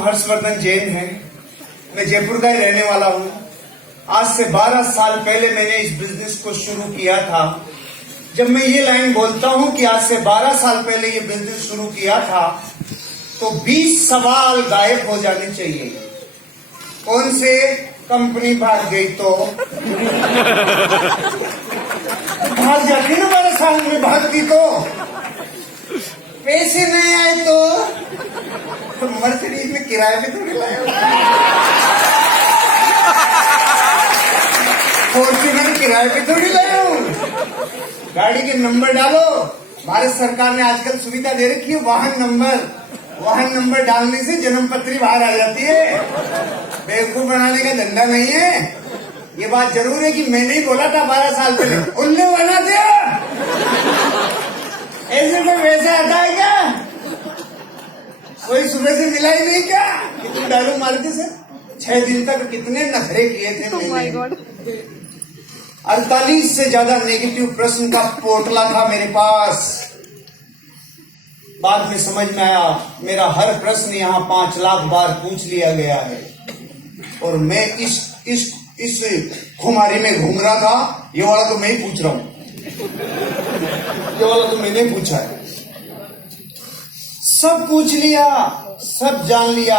नाम हर्षवर्धन जैन है। मैं जयपुर का ही रहने वाला हूँ। आज से 12 साल पहले मैंने इस बिजनेस को शुरू किया था। जब मैं ये लाइन बोलता हूँ कि आज से 12 साल पहले ये बिजनेस शुरू किया था, तो 20 सवाल गायब हो जाने चाहिए। कौन से? कंपनी भाग गई तो भाग जाती ना, 12 साल में भागती तो। पैसे नहीं आए तो मर्सिडीज में किराए पे थोड़ी लाए, फॉर्च्यूनर किराए पे थोड़ी लाए हूँ। गाड़ी के नंबर डालो। भारत सरकार ने आजकल सुविधा दे रखी है, वाहन नंबर डालने से जन्म पत्री बाहर आ जाती है। बेवकूफ बनाने का धंधा नहीं है। ये बात जरूर है कि मैंने ही बोला था 12 साल पहले, उल्लू बना दिया। ऐसे कोई वैसा आता है क्या? कोई सुबह से मिला ही नहीं क्या? कितनी दारू मारती सर? 6 दिन तक कितने नखरे किए थे मैंने। 48 से ज्यादा नेगेटिव प्रश्न का पोटला था मेरे पास। बाद में समझ में आया मेरा हर प्रश्न यहाँ 5 लाख बार पूछ लिया गया है, और मैं इस खुमारी में घूम रहा था। ये वाला तो मैं ही पूछ रहा हूं, ये वाला तो मैंने पूछा है। सब पूछ लिया, सब जान लिया।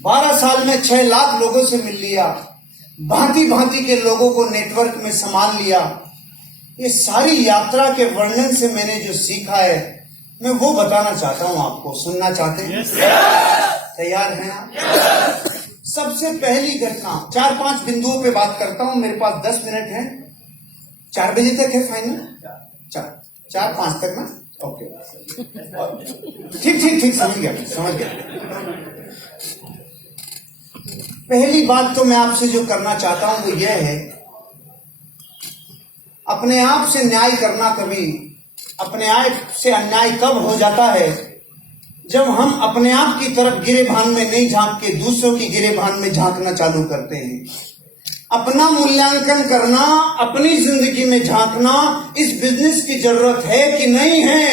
12 साल में 6 लाख लोगों से मिल लिया, भांति भांति के लोगों को नेटवर्क में संभाल लिया। ये सारी यात्रा के वर्णन से मैंने जो सीखा है, मैं वो बताना चाहता हूं आपको। सुनना चाहते हैं? तैयार हैं आप? सबसे पहली घटना, 4-5 बिंदुओं पे बात करता हूं। मेरे पास 10 मिनट है। 4 बजे तक है फाइनल? 4-5 तक ना? ओके, ठीक समझ गया। पहली बात तो मैं आपसे जो करना चाहता हूं वो यह है, अपने आप से न्याय करना। कभी अपने आप से अन्याय कब हो जाता है? जब हम अपने आप की तरफ गिरेबान में नहीं झांक के दूसरों की गिरेबान में झांकना चालू करते हैं। अपना मूल्यांकन करना, अपनी जिंदगी में झांकना, इस बिजनेस की जरूरत है कि नहीं है,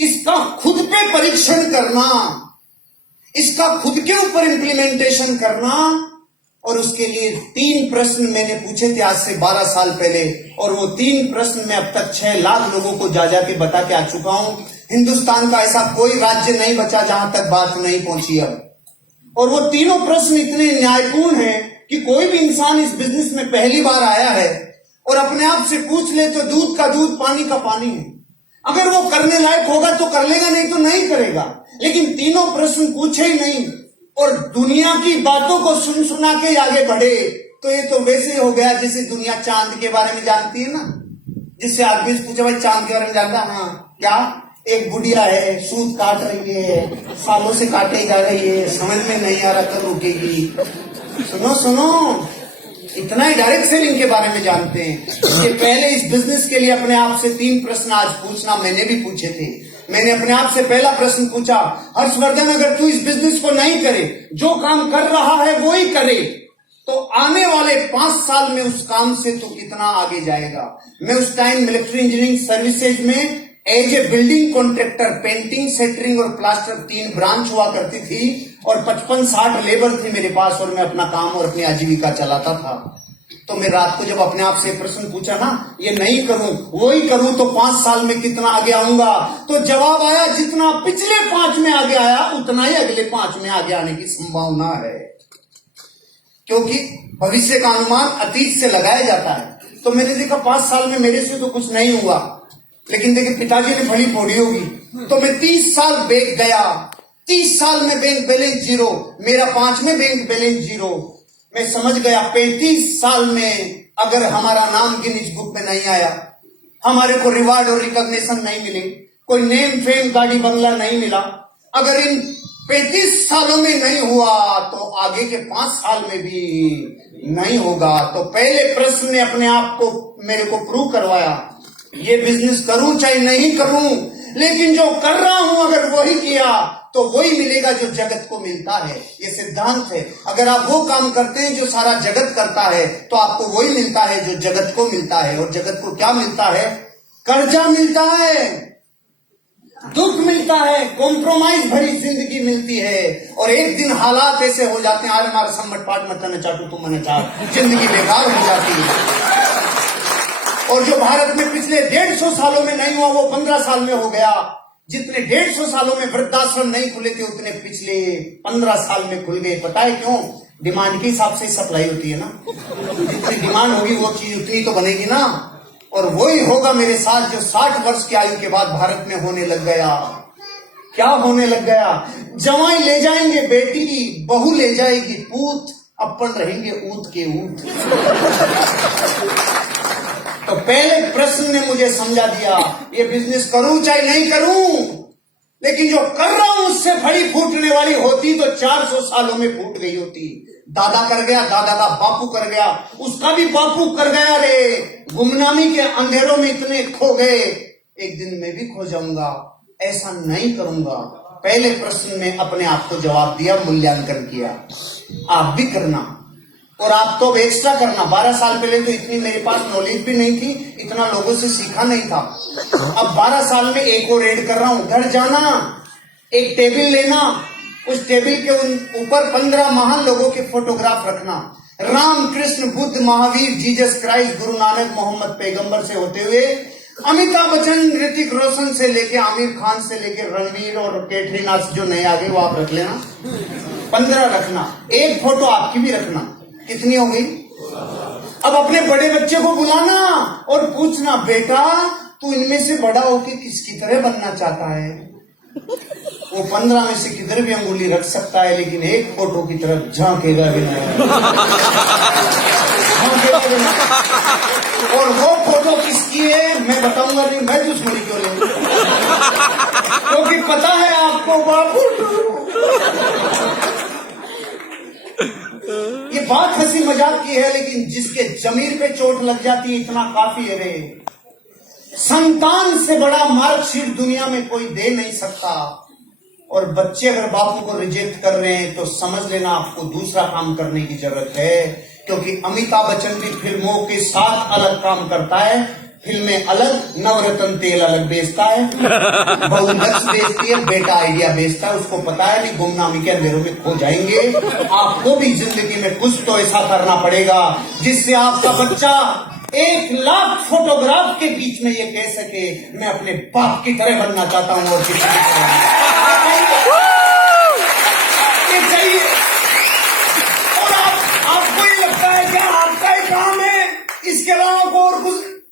इसका खुद पे परीक्षण करना, इसका खुद के ऊपर इंप्लीमेंटेशन करना। और उसके लिए 3 प्रश्न मैंने पूछे थे आज से 12 साल पहले, और वो 3 प्रश्न मैं अब तक 6 लाख लोगों को जा के बता के आ चुका हूं। हिंदुस्तान का ऐसा कोई राज्य नहीं बचा जहां तक बात नहीं पहुंची अब। और वो तीनों प्रश्न इतने न्यायपूर्ण हैं कि कोई भी इंसान इस बिजनेस में पहली बार आया है और अपने आप से पूछ ले तो दूध का दूध, पानी का पानी है। अगर वो करने लायक होगा तो कर लेगा, नहीं तो नहीं करेगा। लेकिन तीनों प्रश्न पूछे ही नहीं और दुनिया की बातों को सुना के आगे बढ़े, तो ये तो वैसे हो गया जैसे दुनिया चांद के बारे में जानती है ना। जिससे आदमी से पूछे भाई चांद के बारे में जानता? हाँ। क्या? एक बुढ़िया है, सूत काट रही है, सालों से काटे जा रही है, समझ में नहीं आ रहा कब रुकेगी। सुनो, इतना ही डायरेक्ट सेलिंग के बारे में जानते हैं। इसके पहले इस बिजनेस के लिए अपने आप से 3 प्रश्न आज पूछना मैंने भी पूछे थे। मैंने अपने आप से पहला प्रश्न पूछा, हर्षवर्धन अगर तू इस बिजनेस को नहीं करे, जो काम कर रहा है वो ही करे, तो आने वाले 5 साल में उस काम से तू कितना आगे जाएगा? मैं उस टाइम मिलिट्री इंजीनियरिंग सर्विसेज में as a building contractor, painting, centering और प्लास्टर 3 ब्रांच हुआ करती थी, और 55-60 लेबर थी मेरे पास, और मैं अपना काम और अपनी आजीविका चलाता था। तो मैं रात को जब अपने आप से प्रश्न पूछा ना, ये नहीं करूं वो ही करूं तो 5 साल में कितना आगे आऊंगा, तो जवाब आया जितना पिछले 5 में आगे आया उतना ही अगले 5 में आगे आने की संभावना है। क्योंकि भविष्य का अनुमान अतीत से लगाया जाता है। तो मैंने देखा 5 साल में मेरे से तो कुछ नहीं हुआ, लेकिन देखिए पिताजी ने भली फोड़ी होगी। तो मैं 30 साल बैंक गया, 30 साल में बैंक बैलेंस 0, मेरा 5 में बैंक बैलेंस 0। मैं समझ गया 35 साल में अगर हमारा नाम गिनीज बुक में नहीं आया, हमारे को रिवार्ड और रिकॉग्निशन नहीं मिले, कोई नेम फेम गाड़ी बंगला नहीं मिला, अगर इन 35 सालों में नहीं हुआ तो आगे के 5 साल में भी नहीं होगा। तो पहले प्रश्न ने अपने आप को मेरे को प्रूव करवाया, ये बिजनेस करूं चाहे नहीं करूं, लेकिन जो कर रहा हूं अगर वही किया तो वही मिलेगा जो जगत को मिलता है। ये सिद्धांत है। अगर आप वो काम करते हैं जो सारा जगत करता है तो आपको वही मिलता है जो जगत को मिलता है। और जगत को क्या मिलता है? कर्जा मिलता है। दुख मिलता है, कॉम्प्रोमाइज भरी जिंदगी मिलती है, और एक दिन हालात ऐसे हो जाते हैं, आज हमारा सम्मट पाठ मत न चाटू तुम मन चाट, जिंदगी बेकार हो जाती है। और जो भारत में पिछले 150 सालों में नहीं हुआ वो 15 साल में हो गया। जितने 150 सालों में वृद्धाश्रम नहीं खुले थे उतने पिछले 15 साल में खुल गए। पता है क्यों? डिमांड के हिसाब से सप्लाई होती है ना, जितनी डिमांड होगी वो चीज उतनी तो बनेगी ना। और वही होगा मेरे साथ जो 60 वर्ष की आयु के बाद भारत में होने लग गया। क्या होने लग गया? जवाई ले जाएंगे बेटी, बहू ले जाएगी पूत, अपन रहेंगे ऊंट के ऊंट। तो पहले प्रश्न ने मुझे समझा दिया, ये बिजनेस करूं चाहे नहीं करूं, लेकिन जो कर रहा हूं उससे फड़ी फूटने वाली होती तो 400 सालों में फूट गई होती। दादा कर गया, दादा का बापू कर गया, उसका भी बापू कर गया। रे गुमनामी के अंधेरों में इतने खो गए, एक दिन मैं भी खो जाऊंगा, ऐसा नहीं करूंगा। पहले प्रश्न में अपने आप को जवाब दिया, मूल्यांकन किया। आप भी करना, और आप तो एक्स्ट्रा करना। 12 साल पहले तो इतनी मेरे पास नॉलेज भी नहीं थी, इतना लोगों से सीखा नहीं था। अब 12 साल में एक और ऐड कर रहा हूं। घर जाना, एक टेबल लेना, उस टेबल के ऊपर 15 महान लोगों के फोटोग्राफ रखना। राम, कृष्ण, बुद्ध, महावीर, जीसस क्राइस्ट, गुरु नानक, मोहम्मद पैगंबर से होते हुए अमिताभ बच्चन, ऋतिक रोशन से लेके आमिर खान से लेके रणवीर और कैटरीना जो नए आ गए वो आप रख लेना। 15 रखना, एक फोटो आपकी भी रखना। कितनी हो गई? अब अपने बड़े बच्चे को बुलाना और पूछना, बेटा तू इनमें से बड़ा होके किसकी तरह बनना चाहता है? वो 15 में से किधर भी अंगुली रख सकता है, लेकिन एक फोटो की तरफ झांकेगा भी नहीं। और वो फोटो किसकी है मैं बताऊंगा नहीं, मैं दुश्मनी क्यों ले, क्योंकि पता है आपको बापू। ये बात हंसी मजाक की है, लेकिन जिसके जमीर पे चोट लग जाती है इतना काफी है। रे संतान से बड़ा मार्कशीट दुनिया में कोई दे नहीं सकता। और बच्चे अगर बापू को रिजेक्ट कर रहे हैं तो समझ लेना आपको दूसरा काम करने की जरूरत है, क्योंकि अमिताभ बच्चन भी फिल्मों के साथ अलग काम करता है। फिल्में अलग, नवरत्न तेल अलग बेचता है, बहू लक्ष्य बेचती है, बेटा आइडिया बेचता है। उसको पता है कि गुमनामी के अंधेरों में खो जाएंगे। आपको भी जिंदगी में कुछ तो ऐसा करना पड़ेगा जिससे आपका बच्चा 1 लाख फोटोग्राफ के बीच में ये कह सके, मैं अपने बाप की तरह बनना चाहता हूँ। और ये चाहिए। और आपको ये लगता है कि आपका ही काम है, इसके अलावा और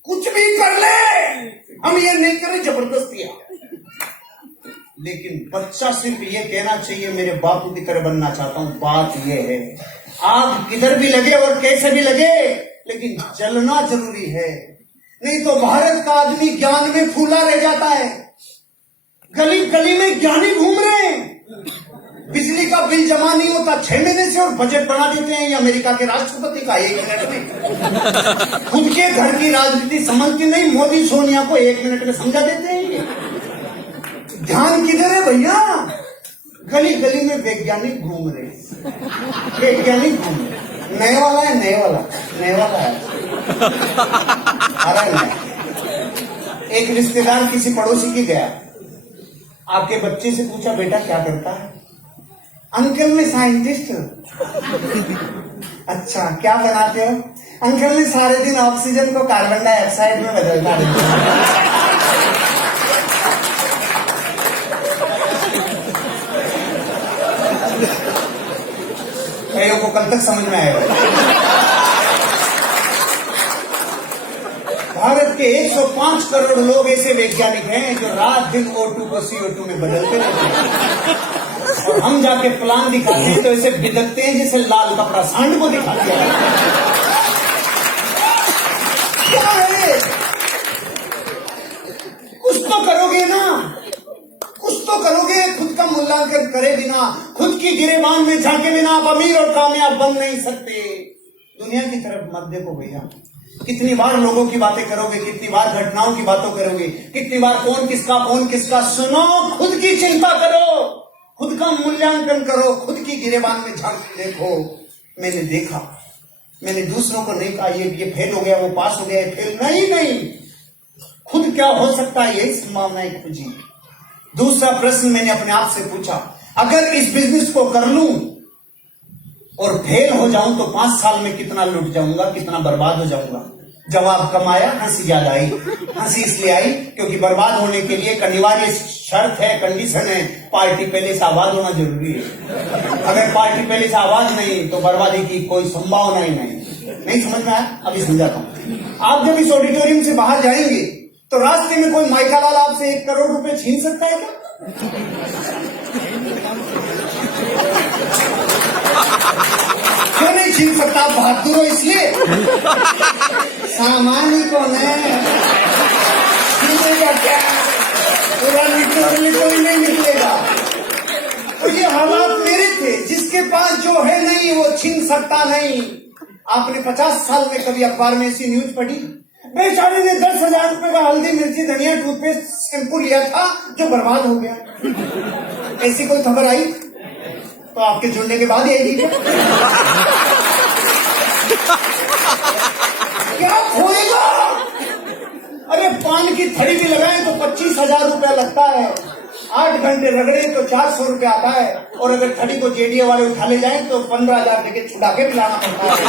कुछ भी कर ले, हम ये नहीं करें जबरदस्तियां। लेकिन बच्चा सिर्फ ये कहना चाहिए, मेरे बापू की तरह बनना चाहता हूं। बात ये है, आग किधर भी लगे और कैसे भी लगे, लेकिन जलना जरूरी है। नहीं तो भारत का आदमी ज्ञान में फूला रह जाता है। गली गली में ज्ञानी घूम रहे हैं, बिजली का बिल जमा नहीं होता 6 महीने से, और बजट बना देते हैं अमेरिका के राष्ट्रपति का 1 मिनट में। खुद के घर की राजनीति समझती नहीं, मोदी सोनिया को 1 मिनट में समझा देते हैं। ध्यान किधर है भैया? गली गली में वैज्ञानिक घूम रहे, वैज्ञानिक घूम रहे। नए वाला है, नए वाला है, अरे नहीं। एक रिश्तेदार किसी पड़ोसी के गया, आपके बच्चे से पूछा, बेटा क्या करता है? अंकल मैं साइंटिस्ट हूँ। अच्छा क्या बनाते हो? अंकल मैं सारे दिन ऑक्सीजन को कार्बन डाइऑक्साइड में बदलता रहता हूँ। को कल तक समझ में आएगा। भारत के 105 करोड़ लोग ऐसे वैज्ञानिक हैं जो रात दिन O2 को CO2 में बदलते रहते हैं, और हम जाके प्लान दिखाते हैं तो ऐसे बिदकते हैं जैसे लाल कपड़ा सांड को दिखाते हैं। क्या है? कुछ तो करोगे ना, कुछ तो करोगे। खुद का मूल्यांकन करे बिना, खुद की गिरेबान में झांके बिना आप अमीर और कामयाब बन नहीं सकते। दुनिया की तरफ मत देखो भैया। कितनी बार लोगों की बातें करोगे, कितनी बार घटनाओं की बातों करोगे, कितनी बार कौन किसका। सुनो, खुद की चिंता करो, खुद का मूल्यांकन करो, खुद की गिरेबान में झांक देखो। मैंने देखा, मैंने दूसरों को नहीं कहा ये फेल हो गया, वो पास हो गया, ये फेल नहीं। खुद क्या हो सकता है यही संभावनाएं खोजी। दूसरा प्रश्न मैंने अपने आप से पूछा, अगर इस बिजनेस को कर लूं और फेल हो जाऊं तो 5 साल में कितना लुट जाऊंगा, कितना बर्बाद हो जाऊंगा। जवाब कम आया, हंसी ज्यादा आई। हंसी इसलिए आई क्योंकि बर्बाद होने के लिए एक अनिवार्य शर्त है, कंडीशन है, पार्टी पहले से आबाद होना जरूरी है। अगर पार्टी पहले से आबाद नहीं तो बर्बादी की कोई संभावना ही नहीं समझ में आया? अभी समझाता हूं। आप जब इस ऑडिटोरियम से बाहर जाएंगे तो रास्ते में कोई माइकालाल आपसे 1 करोड़ रुपए छीन सकता है क्या? क्यों नहीं छीन सकता? आप बहादुर हो इसलिए। सामान ही कौन है, छीनेगा क्या? पूरा निकलने कोई नहीं निकलेगा। तो ये हालात मेरे थे, जिसके पास जो है नहीं वो छीन सकता नहीं। आपने 50 साल में कभी अखबार में ऐसी न्यूज पढ़ी? बेचारे ने 10,000 रुपए का हल्दी मिर्ची धनिया टूथपेस्ट शैम्पू लिया था जो बर्बाद हो गया। ऐसी कोई खबर आई तो आपके जुड़ने के बाद आएगी क्या खोएगा? अरे पान की थड़ी भी लगाए तो 25,000 रुपया लगता है, 8 घंटे रगड़े तो 400 रुपया आता है, और अगर थड़ी को जेडीए वाले उठा ले जाए तो 15,000 देके छुड़ा के पिलाना पड़ता है।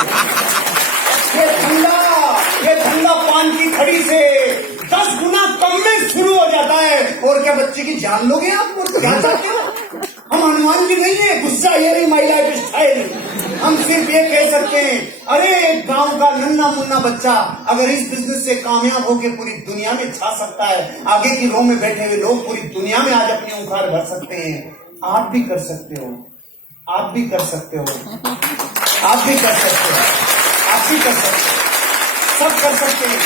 ये ठंडा पान की थड़ी से 10 गुना कम में शुरू हो जाता है। और क्या बच्चे की जान लोगे आप? क्या चाहते हो? हम हनुमान जी नहीं है, गुस्सा ये नहीं माई लाइफ स्टाइल। हम सिर्फ ये कह सकते हैं, अरे एक गांव का नन्ना मुन्ना बच्चा अगर इस बिजनेस से कामयाब होकर पूरी दुनिया में छा सकता है, आगे की रो में बैठे हुए लोग पूरी दुनिया में आज अपनी उखाड़ भर सकते हैं। आप भी कर सकते हो, आप भी कर सकते हो, आप भी कर सकते हो, आप भी कर सकते हो, सब कर सकते हैं।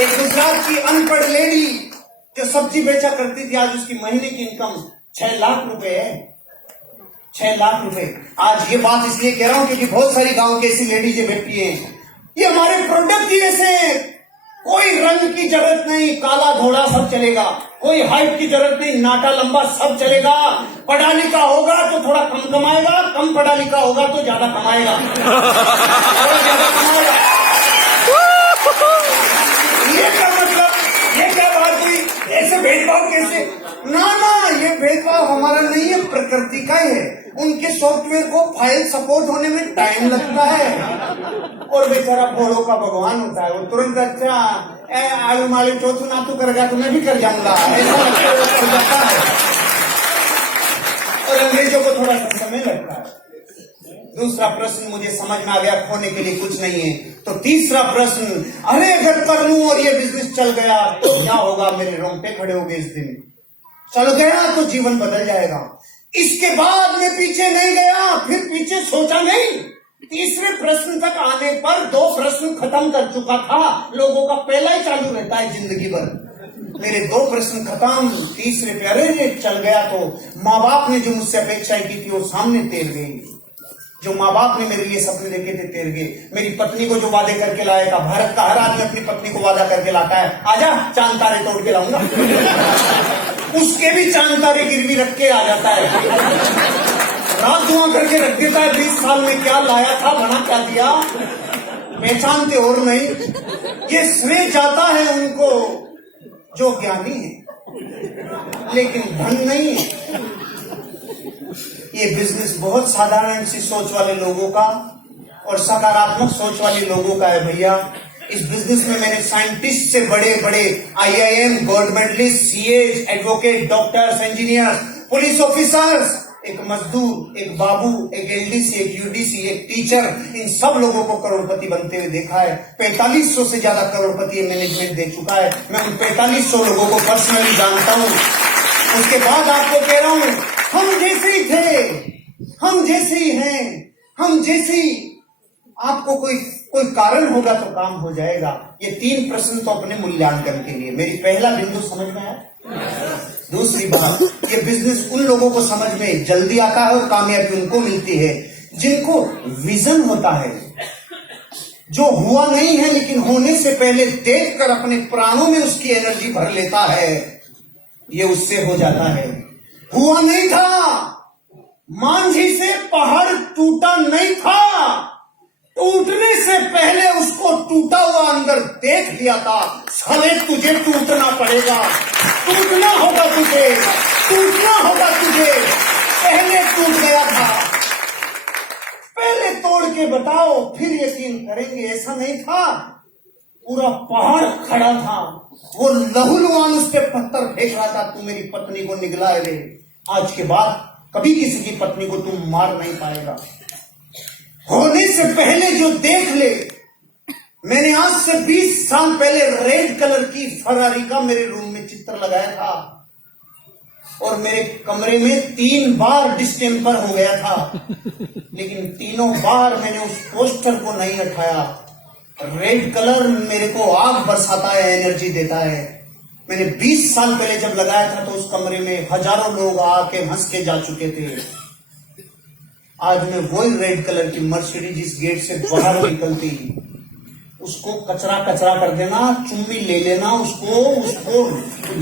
एक गुजरात की अनपढ़ लेडी जो सब्जी बेचा करती थी, आज उसकी महीने की इनकम 6 लाख रुपए है। 6 लाख रुपए। आज ये बात इसलिए कह रहा हूं क्योंकि बहुत सारी गांव की ऐसी लेडीज बैठी हैं। ये हमारे प्रोडक्ट ही ऐसे हैं, कोई रंग की जरूरत नहीं, काला घोड़ा सब चलेगा, कोई हाइट की जरूरत नहीं, नाटा लंबा सब चलेगा। पढ़ा लिखा होगा तो थोड़ा कम कमाएगा, कम पढ़ा लिखा होगा तो ज्यादा कमाएगा, ज्यादा कमाएगा। ये क्या मतलब, ये क्या बात हुई? ऐसे भेदभाव कैसे? ना ये भेदभाव हमारा नहीं है, प्रकृति का है। उनके सॉफ्टवेयर को फाइल सपोर्ट होने में टाइम लगता है, और बेचारा भोलों का भगवान होता है, वो तुरंत अच्छा आलू मालू चौथू नातू करेगा तो मैं भी कर जाऊंगा, ऐसा कर जाता है। और अंग्रेजों को थोड़ा सा समय लगता है। दूसरा प्रश्न मुझे समझ में आ गया, खोने के लिए कुछ नहीं है। तो तीसरा प्रश्न, अरे अगर कर लूं और ये बिजनेस चल गया तो क्या होगा? मेरे रोंगटे खड़े हो गए इस दिन। चल गया तो जीवन बदल जाएगा। इसके बाद मैं पीछे नहीं गया, फिर पीछे सोचा नहीं। तीसरे प्रश्न तक आने पर 2 प्रश्न खत्म कर चुका था। लोगों का पहला ही चालू रहता है जिंदगी भर। मेरे 2 प्रश्न खत्म, तीसरे पे अरे चल गया तो माँ बाप ने जो मुझसे अपेक्षाएं की थी वो सामने तैर गई। जो माँ बाप ने मेरे लिए सपने देखे थे तैर गए। मेरी पत्नी को जो वादे करके लाया था, भारत का हर आदमी अपनी पत्नी को वादा करके लाता है, आजा चांद तारे तोड़ के लाऊंगा, उसके भी चांद तारे गिरवी रख के आ जाता है, रात दुआ करके रख देता है। 20 साल में क्या लाया था, बना क्या दिया, पहचानते और नहीं। ये श्रेय जाता है उनको जो ज्ञानी है, लेकिन धन नहीं है। ये बिजनेस बहुत साधारण सी सोच वाले लोगों का और सकारात्मक सोच वाले लोगों का है भैया। इस बिजनेस में मैंने साइंटिस्ट से बड़े बड़े IIM, government list, CAs, advocate, doctors, engineers, police officers, एक मजदूर, एक बाबू, एक LDC, एक UDC, एक टीचर, इन सब लोगों को करोड़पति बनते हुए देखा है। 4500 से ज्यादा करोड़पति मैनेजमेंट दे चुका है। मैं उन 4500 लोगों को पर्सनली जानता हूँ। उसके बाद आपको कह रहा हूँ, हम जैसे ही थे, हम जैसे ही हैं, हम जैसे ही, आपको कोई कारण होगा तो काम हो जाएगा। ये 3 प्रश्न तो अपने मूल्यांकन के लिए। मेरी पहला बिंदु समझ में आया। दूसरी बात, ये बिजनेस उन लोगों को समझ में जल्दी आता है और कामयाबी उनको मिलती है जिनको विजन होता है, जो हुआ नहीं है लेकिन होने से पहले देखकर अपने प्राणों में उसकी एनर्जी भर लेता है, ये उससे हो जाता है। हुआ नहीं था, मांझी से पहाड़ टूटा नहीं था, टूटने से पहले उसको टूटा हुआ अंदर देख लिया था। साले तुझे टूटना पड़ेगा, टूटना होगा तुझे। टूटना होगा तुझे, पहले टूट गया था। पहले तोड़ के बताओ, फिर यकीन करेंगे। ऐसा नहीं था, पूरा पहाड़ खड़ा था, वो लहूलुहान उस पे पत्थर फेंक रहा था, तू मेरी पत्नी को निगला ले। आज के बाद कभी किसी की पत्नी को तुम मार नहीं पाएगा। होने से पहले जो देख ले। मैंने आज से 20 साल पहले रेड कलर की फरारी का मेरे रूम में चित्र लगाया था और मेरे कमरे में 3 बार डिस्टेम्पर हो गया था, लेकिन तीनों बार मैंने उस पोस्टर को नहीं हटाया। रेड कलर मेरे को आग बरसाता है, एनर्जी देता है। मैंने 20 साल पहले जब लगाया था तो उस कमरे में हजारों लोग आके हंस के जा चुके थे। आज मैं वही रेड कलर की मर्सिडीज जिस गेट से बाहर निकलती, उसको कचरा कचरा कर देना, चुम्मी ले लेना, उसको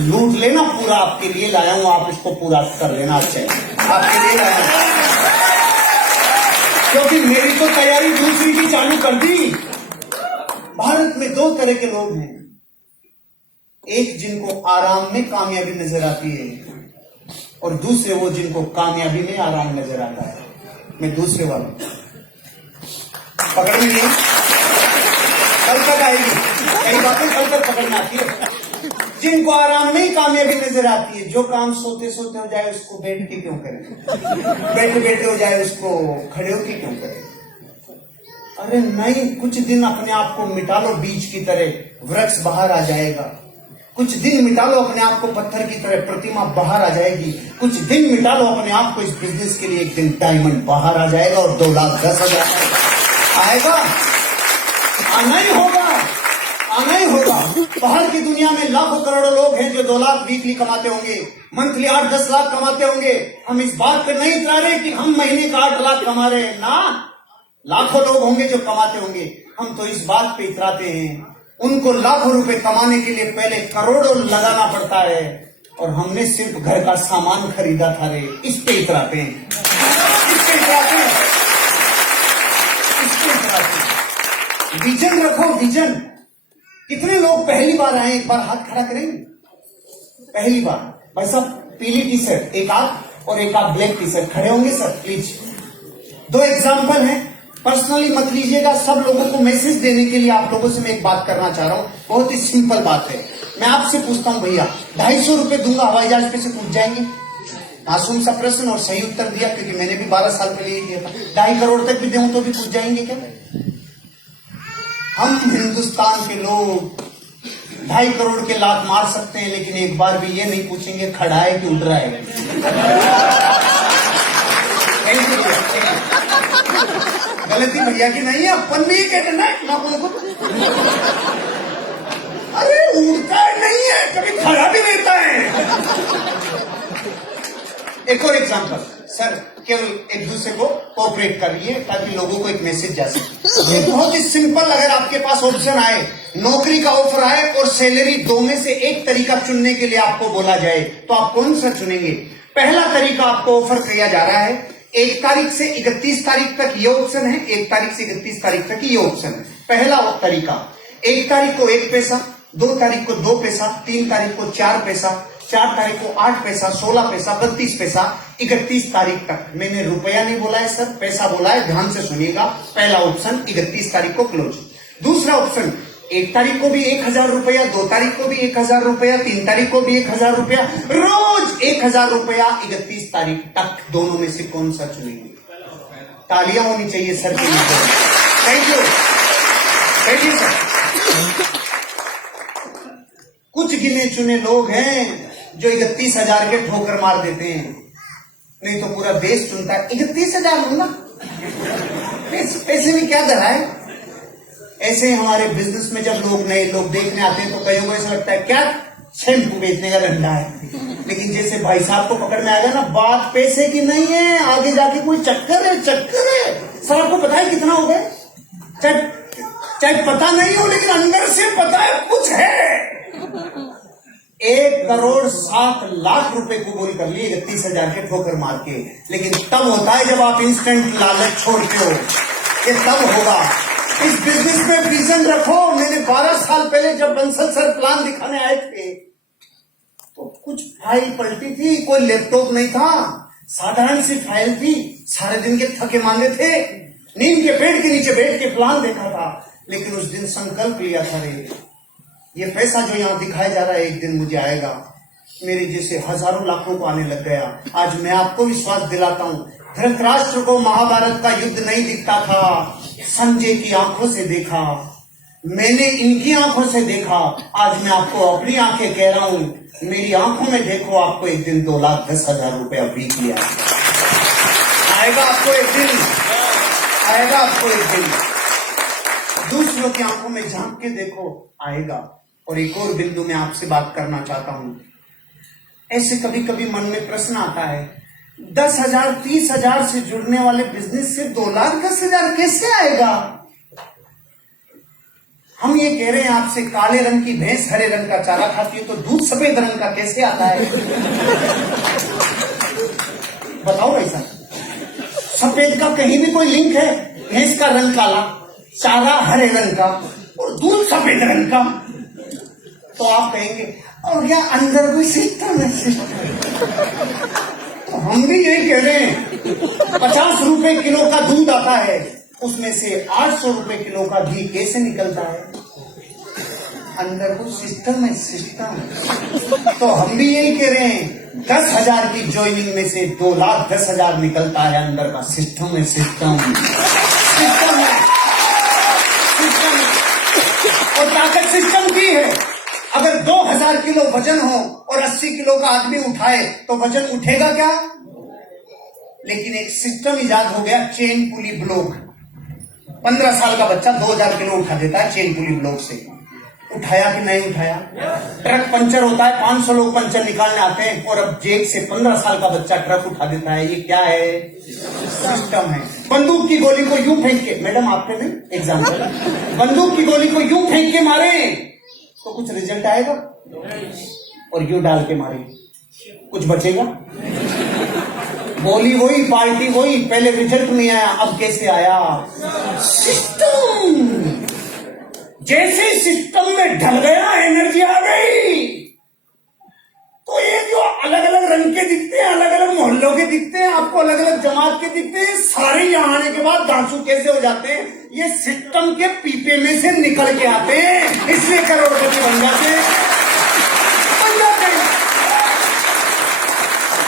लूट लेना, पूरा आपके लिए लाया हूं, आप इसको पूरा कर लेना। अच्छे आपके लिए लाया हूं, क्योंकि मेरी तो तैयारी दूसरी की चालू कर दी। भारत में 2 तरह के लोग हैं, एक जिनको आराम में कामयाबी नजर आती है और दूसरे वो जिनको कामयाबी में आराम नजर आता है। मैं दूसरे वाला पकड़ नहीं, कल तक आएगी, कई बातें कल तक पकड़ना आती है। जिनको आराम में ही कामयाबी नजर आती है, जो काम सोते सोते हो जाए उसको बैठ के क्यों करें, बैठे बैठे हो जाए उसको खड़े होके क्यों करें। अरे नहीं, कुछ दिन अपने आप को मिटा लो, बीज की तरह वृक्ष बाहर आ जाएगा। कुछ दिन मिटा लो अपने आप को, पत्थर की तरह प्रतिमा बाहर आ जाएगी। कुछ दिन मिटा लो अपने आप को, इस बिजनेस के लिए एक दिन डायमंड बाहर आ जाएगा और 2,10,000 आएगा। आना ही होगा, आना ही होगा। बाहर की दुनिया में लाखों करोड़ों लोग हैं जो 2 लाख वीकली कमाते होंगे, मंथली 8-10 लाख कमाते होंगे। हम इस बात पर नहीं इतरा रहे कि हम महीने का 8 लाख कमा रहे हैं ना, लाखों लोग होंगे जो कमाते होंगे। हम तो इस बात पे इतराते हैं, उनको लाखों रुपए कमाने के लिए पहले करोड़ों लगाना पड़ता है और हमने सिर्फ घर का सामान खरीदा था रे। इस पे इतराते हैं, इस पे इतराते हैं, इस पे इतराते हैं। विजन रखो, विजन। कितने लोग पहली बार आए, एक बार हाथ खड़ा करेंगे। पहली बार भाई साहब, पीली टी शर्ट एक आप और एक आप ब्लैक टी शर्ट, खड़े होंगे सर प्लीज। 2 एग्जाम्पल हैं, पर्सनली मत लीजिएगा, सब लोगों को मैसेज देने के लिए आप लोगों से मैं एक बात करना चाह रहा हूं। बहुत ही सिंपल बात है। मैं आपसे पूछता हूं भैया, 250 रुपए दूंगा, हवाई जहाज पे से कूद जाएंगे? मासूम सा प्रश्न और सही उत्तर दिया, क्योंकि मैंने भी 12 साल पहले यही दिया था। 2.5 करोड़ तक भी दूं तो भी कूद जाएंगे क्या? हम हिंदुस्तान के लोग 2.5 करोड़ के लात मार सकते हैं, लेकिन एक बार भी ये नहीं पूछेंगे खड़ा है कि उड़ रहा है। गलती भैया की नहीं है, अपन भी कहते ना अरे उड़ता नहीं है, कभी खड़ा भी रहता है। एक और एग्जांपल सर, केवल एक दूसरे को कोऑपरेट करिए ताकि लोगों को एक मैसेज जा सके। एक बहुत ही सिंपल, अगर आपके पास ऑप्शन आए, नौकरी का ऑफर आए और सैलरी, 2 में से एक तरीका चुनने के लिए आपको बोला जाए, तो आप कौन सा चुनेंगे? पहला तरीका आपको ऑफर किया जा रहा है, 1 तारीख से 31 तारीख तक ये ऑप्शन है, 1 तारीख से 31 तारीख तक ये ऑप्शन है। पहला तरीका, 1 तारीख को 1 पैसा, 2 तारीख को 2 पैसा, 3 तारीख को 4 पैसा, 4 तारीख को 8 पैसा, 16 पैसा, 32 पैसा, 31 तारीख तक। मैंने रुपया नहीं बोला है सर, पैसा बोला है, ध्यान से सुनिएगा। पहला ऑप्शन 31 तारीख को क्लोज। दूसरा ऑप्शन, 1 तारीख को भी 1,000 रुपया, 2 तारीख को भी 1,000 रुपया, 3 तारीख को भी 1,000 रुपया, रोज 1,000 रुपया 31 तारीख तक। दोनों में से कौन सा चुनेंगे? तालियां होनी चाहिए सर के लिए। Thank you, thank you sir. कुछ गिने चुने लोग हैं जो 31,000 के ठोकर मार देते हैं, नहीं तो पूरा देश चुनता है 31,000 लूंगा, पैसे में क्या धरा है। ऐसे ही हमारे बिजनेस में जब लोग, नए लोग देखने आते हैं तो कईयों को ऐसा लगता है क्या शैम्पू बेचने का धंधा है, लेकिन जैसे भाई साहब को पकड़ में आएगा ना, बात पैसे की नहीं है, आगे जाके कोई चक्कर है, चक्कर है। सर आपको पता है कितना हो गया? चाहे पता नहीं हो, लेकिन अंदर से पता है कुछ है। 1,60,00,000 रुपए को गोल कर लिए 31,000 के ठोकर मार के। लेकिन तब होता है जब आप इंस्टेंट लालच छोड़ते हो, ये तब होगा। इस बिजनेस में विजन रखो। मैंने 12 साल पहले जब बंसल सर प्लान दिखाने आए थे कुछ फाइल पलटी थी, कोई लैपटॉप नहीं था, साधारण सी फाइल थी। सारे दिन के थके मांदे थे, नींद के पेड़ के नीचे बैठ के प्लान देखा था, लेकिन उस दिन संकल्प लिया था, रे ये पैसा जो यहाँ दिखाया जा रहा है एक दिन मुझे आएगा। मेरे जैसे हजारों लाखों को आने लग गया। आज मैं आपको विश्वास दिलाता हूँ, धृतराष्ट्र को महाभारत का युद्ध नहीं दिखता था, संजय की आंखों से देखा, मैंने इनकी आंखों से देखा। आज मैं आपको अपनी आंखें कह रहा हूँ, मेरी आंखों में देखो, आपको एक दिन 2,10,000 रुपया भीख लिया आएगा। आपको एक दिन आएगा, आपको एक दिन दूसरों की आंखों में झांक के देखो, आएगा। और एक और बिंदु में आपसे बात करना चाहता हूं। ऐसे कभी कभी मन में प्रश्न आता है, 10,000 30,000 से जुड़ने वाले बिजनेस से 2,10,000 कैसे आएगा? हम ये कह रहे हैं आपसे, काले रंग की भैंस हरे रंग का चारा खाती है, तो दूध सफेद रंग का कैसे आता है? बताओ भाई साहब, सफेद का कहीं भी कोई लिंक है? भैंस का रंग काला, चारा हरे रंग का और दूध सफेद रंग का। तो आप कहेंगे और क्या अंदर कोई सिस्टम है? तो हम भी यही कह रहे हैं, 50 रुपए किलो का दूध आता है, उसमें से 800 रुपए किलो का घी कैसे निकलता है? अंदर को सिस्टम है, सिस्टम। तो हम भी यही कह रहे हैं, 10,000 की ज्वाइनिंग में से 2,10,000 निकलता है, अंदर का सिस्टम है, सिस्टम सिस्टम है, सिस्टम है। और ताकत सिस्टम की है। अगर 2,000 किलो वजन हो और 80 किलो का आदमी उठाए तो वजन उठेगा क्या? लेकिन एक सिस्टम इजाद हो गया, चेन पुली ब्लॉक। 15 साल का बच्चा 2,000 किलो उठा देता है चेन पुली ब्लॉक से। उठाया कि नहीं उठाया? ट्रक पंचर होता है, 500 लोग पंचर निकालने आते हैं, और अब जेब से 15 साल का बच्चा ट्रक उठा देता है। ये क्या है? सिस्टम है। बंदूक की गोली को यूं फेंक के, मैडम आपके नहीं एग्जाम्पल, बंदूक की गोली को यूं फेंक के मारे तो कुछ रिजल्ट आएगा? और यूं डाल के मारे कुछ बचेगा? बोली वही, पार्टी वही, पहले रिजल्ट नहीं आया, अब कैसे आया? सिस्टम। जैसे सिस्टम में ढल गया, एनर्जी आ गई। तो ये जो अलग अलग रंग के दिखते हैं, अलग अलग मोहल्लों के दिखते हैं, आपको अलग अलग जमात के दिखते हैं, सारे यहाँ आने के बाद दांसू कैसे हो जाते हैं? ये सिस्टम के पीपे में से निकल के आते हैं, इसलिए करोड़पति बन जाते हैं।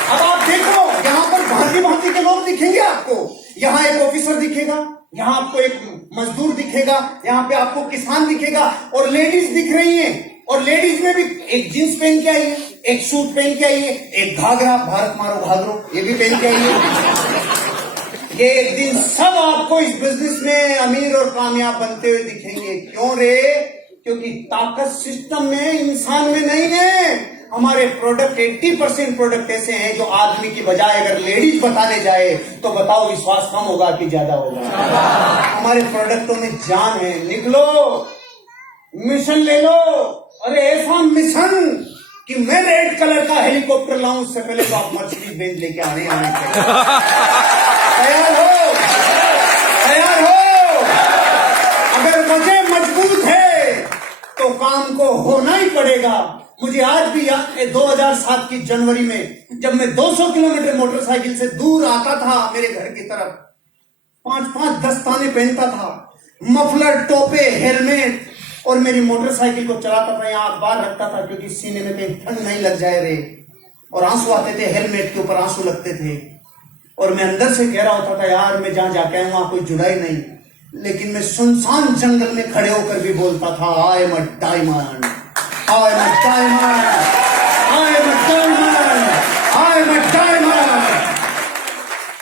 अब आप देखो, यहाँ पर भांति भांति के लोग दिखेंगे आपको। यहाँ एक ऑफिसर दिखेगा, यहाँ आपको एक मजदूर दिखेगा, यहाँ पे आपको किसान दिखेगा, और लेडीज दिख रही हैं। और लेडीज में भी एक जींस पहन के आई है, एक सूट पहन के आई है, एक घाघरा, भारत मारो घाघरो, ये भी पहन के आई है। ये एक दिन सब आपको इस बिजनेस में अमीर और कामयाब बनते हुए दिखेंगे। क्यों रे? क्योंकि ताकत सिस्टम में, इंसान में नहीं है। हमारे प्रोडक्ट 80% प्रोडक्ट ऐसे हैं जो आदमी की बजाय अगर लेडीज बताने जाए तो बताओ विश्वास कम होगा कि ज्यादा होगा? हमारे प्रोडक्टों में जान है। निकलो, मिशन ले लो। अरे ऐसा मिशन कि मैं रेड कलर का हेलीकॉप्टर लाऊं, उससे पहले तो आप मर्सिडीज बेंज लेके आने चाहिए। तैयार हो, तैयार हो। अगर वजह मजबूत है तो काम को होना ही पड़ेगा। मुझे आज भी याद है 2007 की जनवरी में, जब मैं 200 किलोमीटर मोटरसाइकिल से दूर आता था मेरे घर की तरफ, 5-5 दस्ताने पहनता था, मफलर, टोपे, हेलमेट, और मेरी मोटरसाइकिल को चलाता था, यहाँ अखबार रखता था क्योंकि सीने में कहीं ठंड नहीं लग जाए रे। और आंसू आते थे, हेलमेट के ऊपर आंसू लगते थे, और मैं अंदर से कह रहा होता था, यार मैं जहां जाके आया वहां कोई जुड़ा ही नहीं। लेकिन मैं सुनसान जंगल में खड़े होकर भी बोलता था, I am a diamond, I am a diamond, I am a diamond, I am a diamond।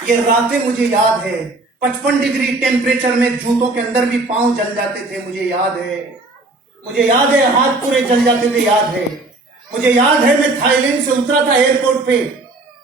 ये रातें मुझे याद है, 55 डिग्री टेम्परेचर में जूतों के अंदर भी पांव जल जाते थे, मुझे याद है। मुझे याद है हाथ पूरे जल जाते थे, याद है। मुझे याद है मैं थाईलैंड से उतरा था एयरपोर्ट पे,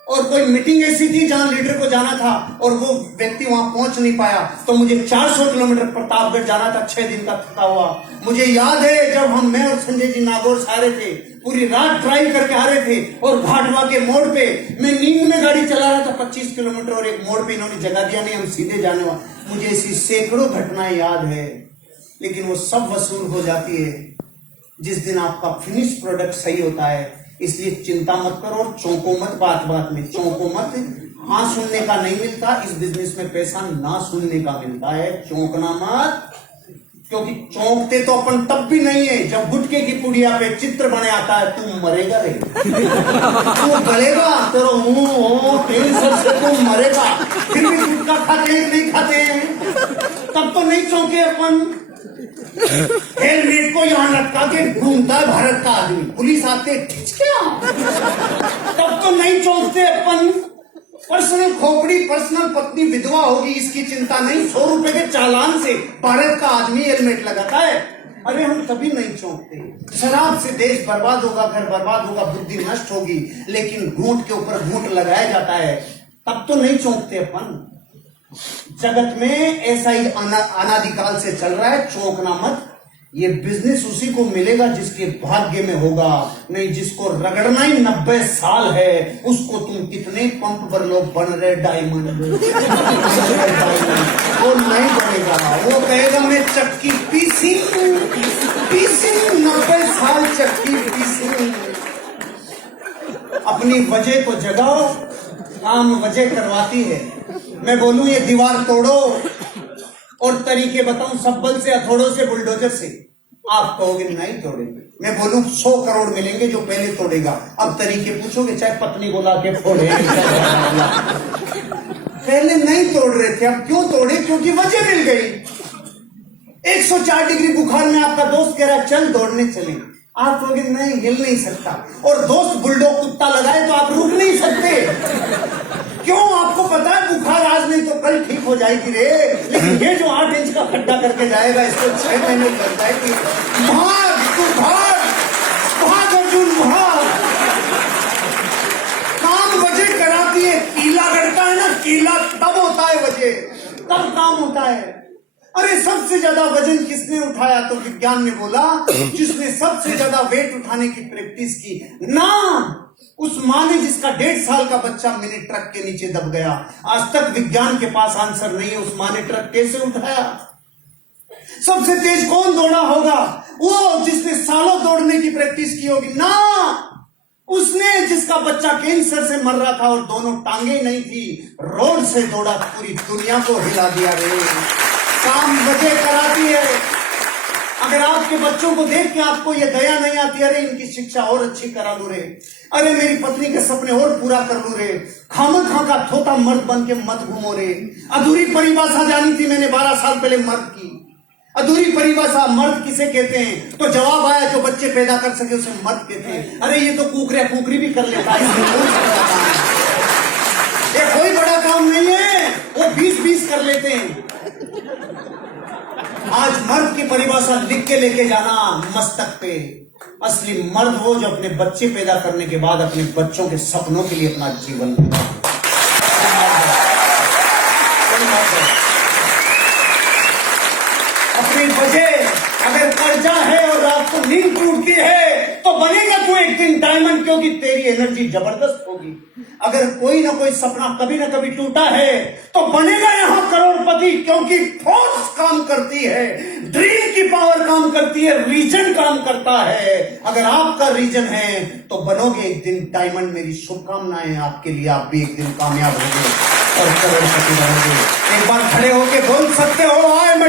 और कोई मीटिंग ऐसी थी जहां लीडर को जाना था और वो व्यक्ति वहां पहुंच नहीं पाया, तो मुझे 400 किलोमीटर प्रतापगढ़ जाना था, 6 दिन का थका हुआ। मुझे याद है जब मैं और संजय जी नागौर से आ रहे थे, पूरी रात ड्राइव करके आ रहे थे, और भाटवा के मोड़ पे मैं नींद में गाड़ी चला रहा था 25 किलोमीटर, और एक मोड़ पे इन्होंने जगह दिया नहीं, हम सीधे जाने वाले। मुझे ऐसी सैकड़ों घटनाएं याद है, लेकिन वो सब वसूल हो जाती है जिस दिन आपका फिनिश प्रोडक्ट सही होता है। इसलिए चिंता मत करो और चौंको मत, बात बात में चौंको मत। हाँ सुनने का नहीं मिलता इस बिजनेस में पैसा, ना सुनने का मिलता है, चौंकना मत। क्योंकि चौंकते तो अपन तब भी नहीं है जब गुटके की पुड़िया पे चित्र बने आता है, तू मरेगा रे, तू गलेगा, तेरा मुंह कैंसर से तू मरेगा, फिर भी गुटखा खाते हैं नहीं खाते हैं, तब तो नहीं चौंके अपन। हेलमेट को यहाँ लटका के घूमता है भारत का आदमी, पुलिस आते क्या, तब तो नहीं चौंकते अपन। पर्सनल खोपड़ी, पर्सनल पत्नी विधवा होगी इसकी चिंता नहीं, 100 रुपए के चालान से भारत का आदमी हेलमेट लगाता है, अरे हम कभी नहीं चौंकते। शराब से देश बर्बाद होगा, घर बर्बाद होगा, बुद्धि नष्ट होगी, लेकिन घूंट के ऊपर घूंट लगाया जाता है, तब तो नहीं चौंकते अपन। जगत में ऐसा ही अनादिकाल से चल रहा है, चौंकना मत। ये बिजनेस उसी को मिलेगा जिसके भाग्य में होगा, नहीं जिसको रगड़ना ही 90 साल है, उसको तुम कितने पंप पर लोग बन रहे डायमंड, वो नहीं बनेगा। वो कहेगा मैं चक्की पीसी 90 साल चक्की पीसी। अपनी वजह को जगाओ, काम वजह करवाती है। मैं बोलूं ये दीवार तोड़ो और तरीके बताऊं सब बल से, हथौड़ों से, बुलडोजर से, आप कहोगे नहीं तोड़ेंगे। मैं बोलूं 100 करोड़ मिलेंगे जो पहले तोड़ेगा। अब तरीके पूछोगे, चाहे पत्नी बोला के फोड़े, पहले नहीं तोड़ रहे थे, अब क्यों तोड़े? क्योंकि वजह मिल गई। 104 डिग्री बुखार में आपका दोस्त कह रहा है चल दौड़ने चले, आप कहोगे नहीं, हिल नहीं सकता, और दोस्त बुलडॉग कुत्ता लगाए तो आप रुक नहीं सकते। क्यों? आपको पता है बुखार आज नहीं तो कल ठीक हो जाएगी रे, लेकिन ये जो 8 इंच का खड्डा करके जाएगा इसको 6 महीने लग जाएगी। भाग तू भाग, भाग अर्जुन भाग। काम वजह कराती है, कीला गड़ता है ना, कीला तब होता है वजह, तब काम होता है। अरे सबसे ज्यादा वजन किसने उठाया? तो विज्ञान ने बोला जिसने सबसे ज्यादा वेट उठाने की प्रैक्टिस की ना, उस माँ ने जिसका 1.5 साल का बच्चा मिनी ट्रक के नीचे दब गया। आज तक विज्ञान के पास आंसर नहीं है उस माँ ने ट्रक कैसे उठाया। सबसे तेज कौन दौड़ा होगा? वो जिसने सालों दौड़ने की प्रैक्टिस की होगी ना, उसने जिसका बच्चा कैंसर से मर रहा था और दोनों टांगे नहीं थी, रोड से दौड़ा, पूरी दुनिया को हिला दिया रे। काम वजह कराती है। अगर आपके बच्चों को देख के आपको ये दया नहीं आती, अरे इनकी शिक्षा और अच्छी करा लू रे, अरे मेरी पत्नी के सपने और पूरा कर लू रे, खामखा का थोथा मर्द बन के मत घूमो रे। अधूरी परिभाषा जानी थी मैंने 12 साल पहले मर्द की। अधूरी परिभाषा मर्द किसे कहते हैं? तो जवाब आया जो बच्चे पैदा कर सके उसे मर्द कहते हैं। अरे ये तो कुकरी भी कर लेता है, ये कोई बड़ा काम नहीं है, वो 20-20 कर लेते हैं। आज मर्द की परिभाषा लिख के लेके जाना मस्तक पे। असली मर्द वो जो अपने बच्चे पैदा करने के बाद अपने बच्चों के सपनों के लिए अपना जीवन देता है। अपनी वजह अगर कर्जा है और रात को नींद टूटती है तो बनेगा तू एक दिन डायमंड, क्योंकि तेरी एनर्जी जबरदस्त होगी। अगर कोई ना कोई सपना कभी ना कभी टूटा है तो बनेगा यहाँ करोड़पति, क्योंकि फोर्स काम करती है, ड्रीम की पावर काम करती है, रीजन काम करता है। अगर आपका रीजन है तो बनोगे एक दिन डायमंड। मेरी शुभकामनाएं हैं आपके लिए, आप भी एक दिन कामयाब होंगे और करोड़पति बनोगे। एक बार खड़े होके बोल सकते हो आई एम अ